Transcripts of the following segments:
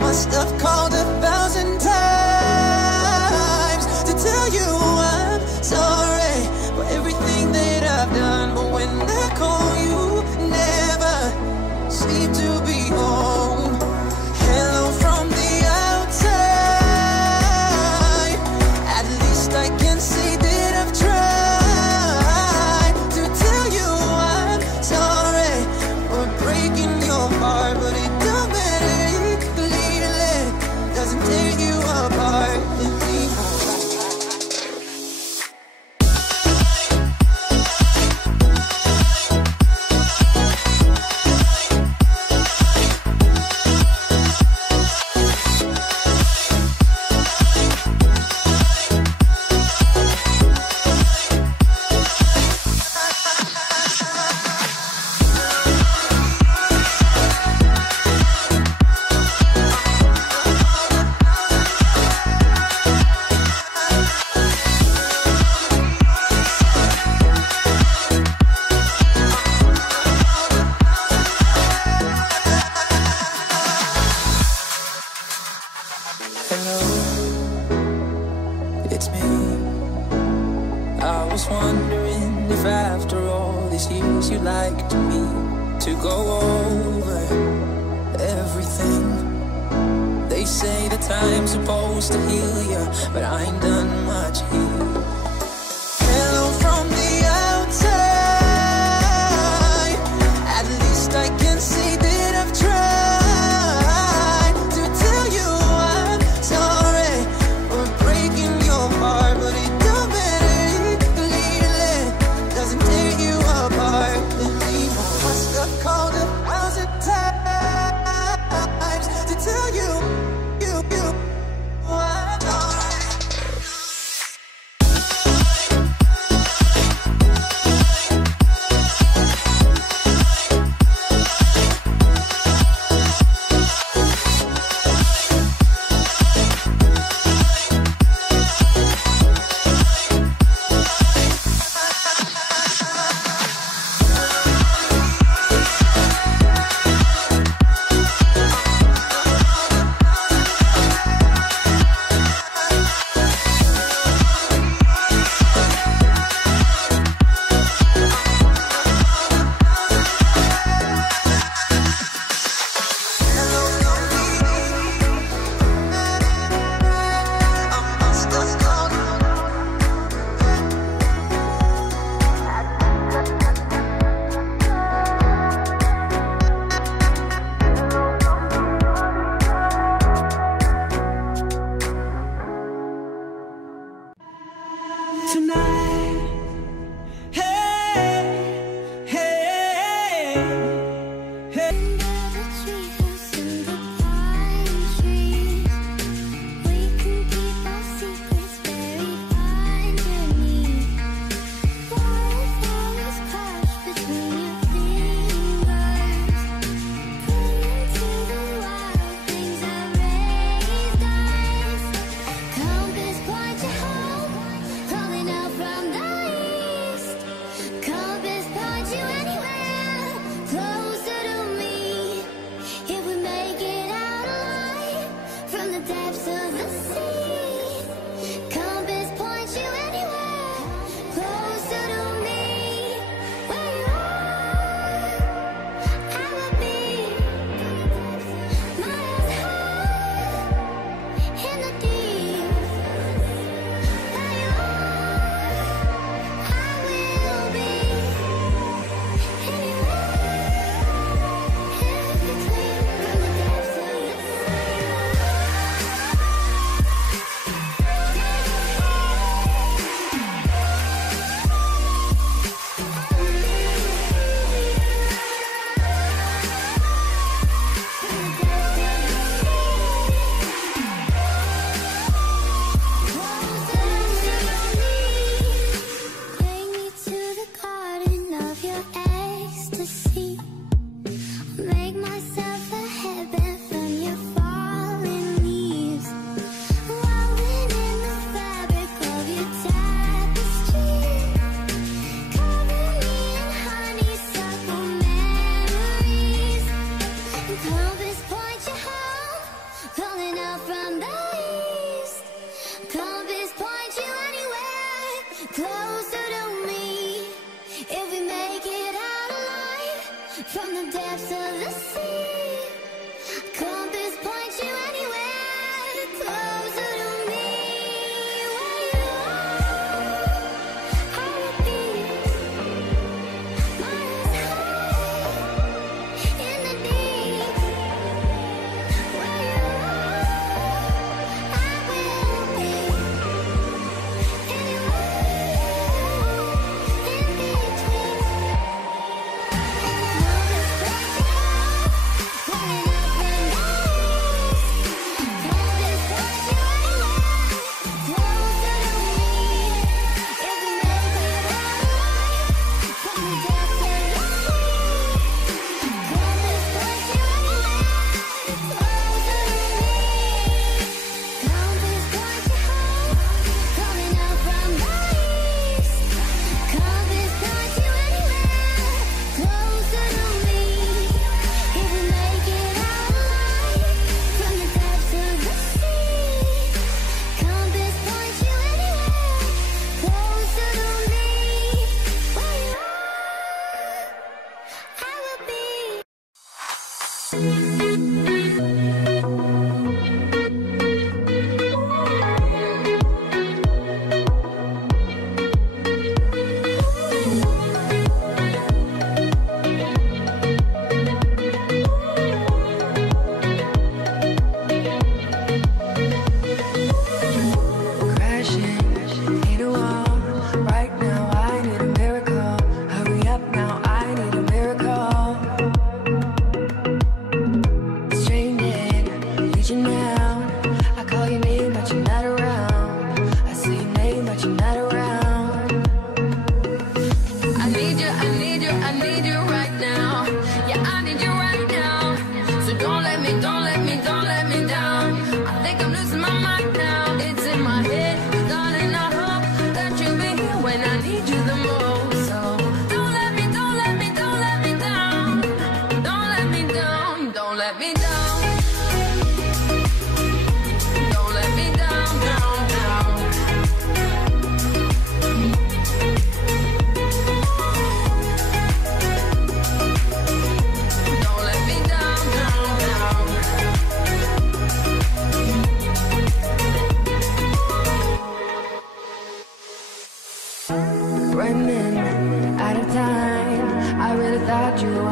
Must have called 1,000 times to tell you I'm sorry for everything that I've done. But when I call, you never seem to be home. Hello from the outside. At least I can say that I've tried to tell you I'm sorry for breaking your heart, but it don't matter. Doesn't tear you apart anymore. It's me. I was wondering if after all these years you'd like me to go over everything. They say that time's supposed to heal you, but I ain't done much here. Hello from the outside. At least I can say that I've tried to tell you I'm sorry for breaking your heart, but it don't matter. Clearly doesn't tear you apart anymore. Must have called 1,000 times to tell you I'm sorry. Rolling out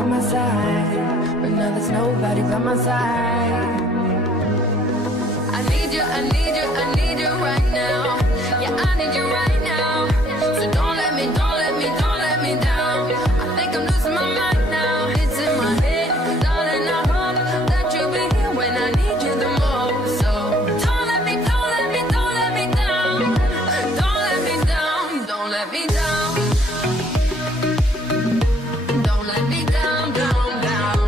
my side, but now there's nobody by my side. I need you, I need you, I need you right now. Yeah, I need you right now. So don't let me, don't let me, don't let me down. I think I'm losing my mind now. It's in my head, darling, I hope that you'll be here when I need you the most. So don't let me, don't let me, don't let me down. Don't let me down, don't let me down. Don't let me down, down, down.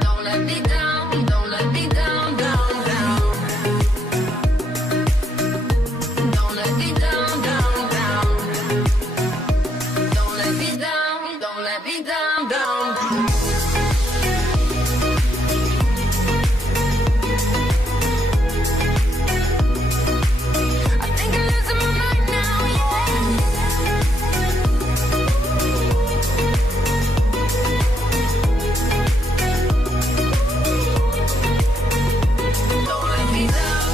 Don't let me down, don't let me down, down, down. Don't let me down, down, down. Don't let me down, don't let me down, down. I think I'm losing my mind now, yeah. Don't let me down.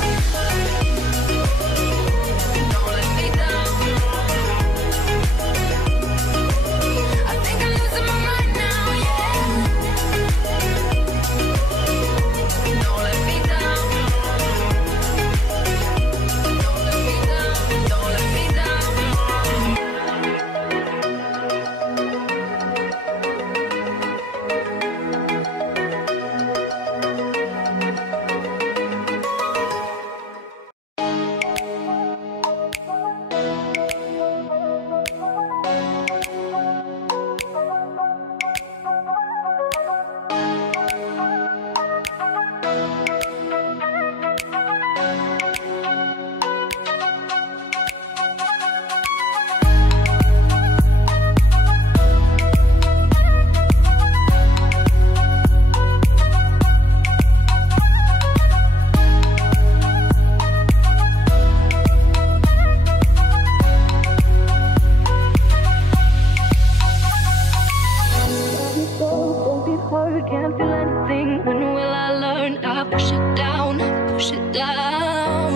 Don't let me down. I think I'm losing my mind now, yeah. Don't let me down. Don't let me down. Don't let me down. Don't be hard, can't feel anything. When will I learn? I push it down, push it down.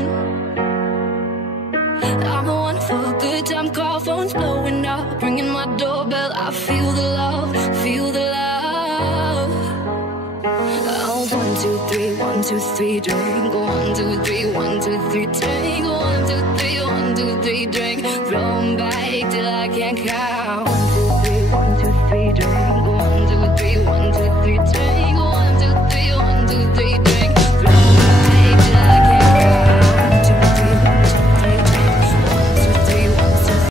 I'm the one for a good time call, phone's blowing up, ringing my doorbell. I feel the love, feel the love. Oh, 1, 2, 3, 1, 2, 3, drink. 1, 2, 3, 1, 2, 3, drink. 1, 2, 3, 1, 2, 3, drink. Throw 'em back till I can't count.